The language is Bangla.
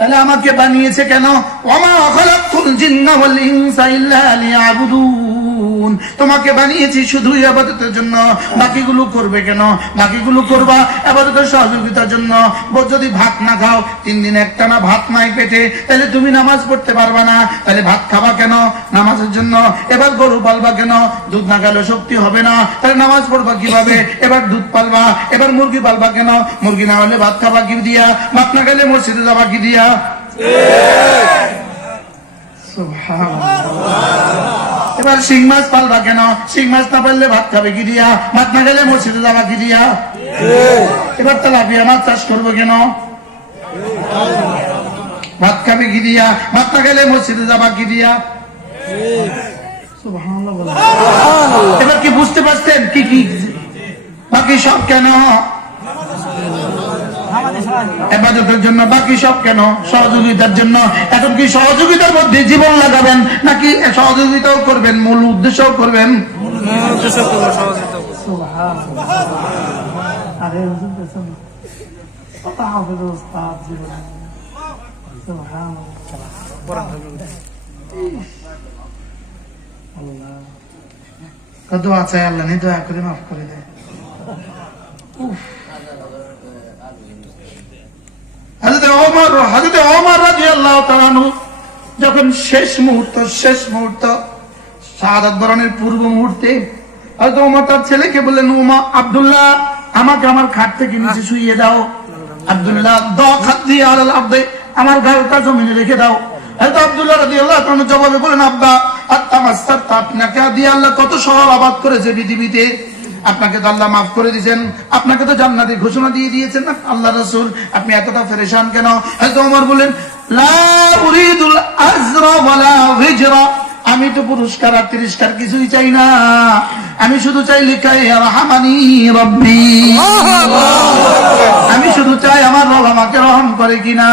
তাহলে আমাকে বানিয়েছে কেন? ওমা খালাকতুল জিন্না ওয়াল ইনসা ইল্লা লিয়াবুদুন, তোমাকে বানিয়েছি শুধু ইবাদতের জন্য, বাকিগুলো করবে কেন? বাকিগুলো করবা ইবাদতের সহযোগিতার জন্য। যদি ভাত না খাও, 3 দিন একটানা ভাত নাই পেটে, তাহলে তুমি নামাজ পড়তে পারবা না। তাহলে ভাত খাবা কেন? নামাজের জন্য। এবার গরু পালবা কেন? দুধ না খেলে শক্তি হবে না, তাহলে নামাজ পড়বা কিভাবে? এবার দুধ পালবা। এবার মুরগি পালবা কেন? মুরগি না হলে ভাত খাবা কি দিয়া? ভাত না খেলে মসজিদে যাবা কি দিয়া? এবার শিং মাছ পালবা কেন? শিং মাছ না পারলে ভাত খাবে কি দিয়া? ভাত না খেলে মসজিদে যাবা কি দিয়া? এবার তেলাপিয়া মাছ চাষ করবো কেন? ভাত খাবে কি দিয়া? ভাত না খেলে মসজিদে যাবা কি দিয়া? এবার কি বুঝতে পারছেন কি কি? বাকি সব কেন? ইবাদতের জন্য। বাকি সব কেন? সহযোগিতার জন্য। এখন কি সহযোগিতার মধ্যে জীবন লাগাবেন, নাকি সহযোগিতাও করবেন, মূল উদ্দেশ্যও করবেন? দোয়া চাই, আল্লাহ নি দয়া করে মাফ করে দেয়। হযরত ওমর রাদিয়াল্লাহু তাআলা আনহু যখন শেষ মুহূর্ত শাহাদাত বরণের পূর্ব মুহূর্তে হযরত ওমর তার ছেলেকে বললেন, ওমর আব্দুল্লাহ, আমাকে আমার খাট থেকে নিচে শুইয়ে দাও। আব্দুল্লাহ খাদ্দি আলাল আরদে, আমার গালটা জমিনে রেখে দাও। হযরত আব্দুল্লাহ রাদিয়াল্লাহু তাআলা জবাবে বলেন, আব্বা আত্তামাসসারতা, আপনাকে দিয়ে আল্লাহ কত শহর আবাদ করেছে পৃথিবীতে, আপনাকে তো আল্লাহ মাফ করে দিয়েছেন, আপনাকে তো জান্নাতের ঘোষণা দিয়ে দিয়েছেন না আল্লাহ রাসূল, আপনি এতটা পেরেশান কেন? হযরত ওমর বলেন, লা উরিদুল আজরা ওয়ালা হিজরা, আমি তো পুরস্কার আর তিরস্কার কিছুই চাই না, আমি শুধু চাই লিকা ইয়ারহামানি রাব্বি, আমি শুধু চাই আমার রব আমাকে রহম করে কিনা।